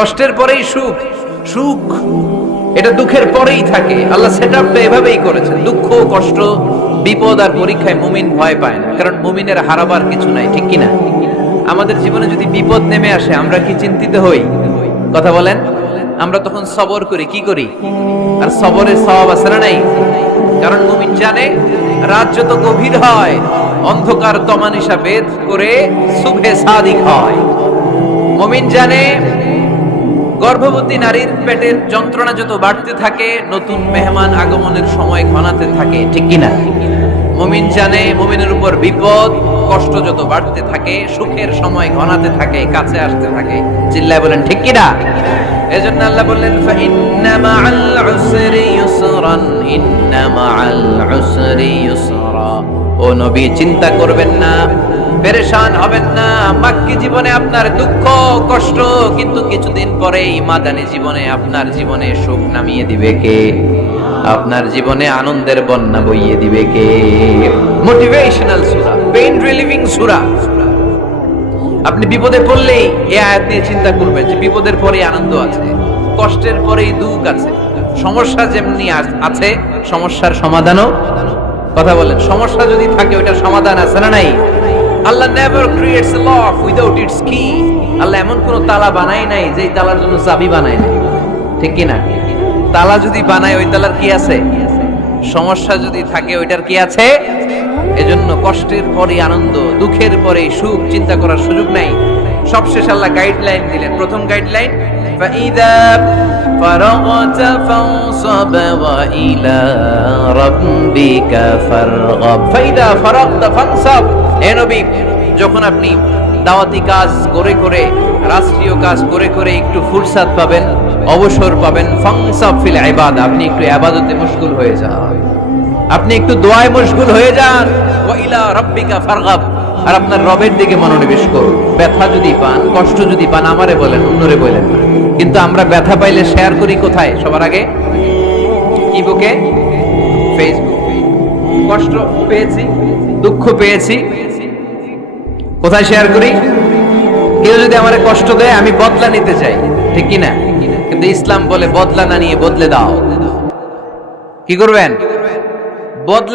কষ্টের পরেই সুখ। সুখ এটা দুঃখের পরেই থাকে। আল্লাহ সেটআপটা এভাবেই করেছেন। দুঃখ, কষ্ট, বিপদ আর পরীক্ষায় মুমিন ভয় পায় না, কারণ মুমিনের হারাবার কিছু নাই, ঠিক কিনা? আমাদের জীবনে যদি বিপদ নেমে আসে আমরা কি চিন্তিত হই? কথা বলেন। আমরা তখন সবর করি, কি করি? আর সবরের সওয়াব আছে না নাই? কারণ মুমিন জানে রাত যত গভীর হয় অন্ধকার তমানিসা ভেদ করে সুবহে সাদিক হয়। মুমিন জানে গর্ভবতী নারীর পেটের যন্ত্রণা যত বাড়তে থাকে নতুন মেহমান আগমনের সময় ঘনাতে থাকে, ঠিক কিনা? মুমিন জানে মুমিনের উপর বিপদ কষ্ট যত বাড়তে থাকে সুখের সময় ঘনাতে থাকে, কাছে আসতে থাকে। চিল্লায় বলেন ঠিক কিনা? এজন্য আল্লাহ বললেন ফাইন্না মাআল উসরি ইউসরান, ইন্না মাআল উসরি ইউসরা। ও নবী, চিন্তা করবেন না, পেরেশান হবেন না। মাক্কি জীবনে আপনার দুঃখ কষ্ট, কিন্তু কিছুদিন পরেই মাদানী জীবনে আপনার জীবনে সুখ নামিয়ে দিবে কে? আপনার জীবনে আনন্দের বন্যা বইয়ে দিবে কে? মোটিভেশনাল সূরা, পেইন রিলিভিং সূরা। আপনি বিপদে পড়লেই এই আয়াত নিয়ে চিন্তা করবেন যে বিপদের পরেই আনন্দ আছে, কষ্টের পরেই দুঃখ আছে। সমস্যা যেমনি আছে সমস্যার সমাধানও। কথা বলেন, সমস্যা যদি থাকে ওইটার সমাধান আছে না নাই? আল্লাহ never creates a lock without its key. আল্লাহ এমন কোন তালা বানায় নাই যে তালার জন্য চাবি বানায় নাই, ঠিক কি না? তালা যদি বানায় ওই তালার কি আছে? সমস্যা যদি থাকে ওইটার কি আছে? এজন্য কষ্টের পরে আনন্দ, দুঃখের পরে সুখ চিন্তা করার সুযোগ নাই। সবশেষ আল্লাহ গাইডলাইন দিলেন। প্রথম গাইডলাইন ফাইদা ফারাগতা ফানসাব ওয়া ইলা রাব্বিকা ফারগাব। ফাইদা ফারাগতা ফানসাব। হে নবী, যখন আপনি দাওয়াতি কাজ করে করে রাষ্ট্রীয় কাজ করে করে একটু ফুরসাত পাবেন, অবসর পাবেন, ফানসাব ফিল ইবাদা, আপনি একটু ইবাদতে মশগুল হয়ে যান, আপনি একটু দোয়ায় মশগুল হয়ে যান। ওয়া ইলা রাব্বিকা ফারগাব, আর আপনার রবের দিকে মনোনিবেশ করুন। ব্যথা যদি পান, কষ্ট যদি পান আমারে বলেন, অন্যরে বলেন না। কিন্তু আমরা ব্যথা পাইলে শেয়ার করি কোথায়? সবার আগে কি বুকে? ফেসবুক। কষ্ট পেয়েছি, দুঃখ পেয়েছি, কোথায় শেয়ার করি? কেউ যদি আমারে কষ্ট দেয় আমি বদলা নিতে চাই, ঠিক কি না? কিন্তু ইসলাম বলে বদলা না নিয়ে বদলে দাও। কি করবেন? বদলা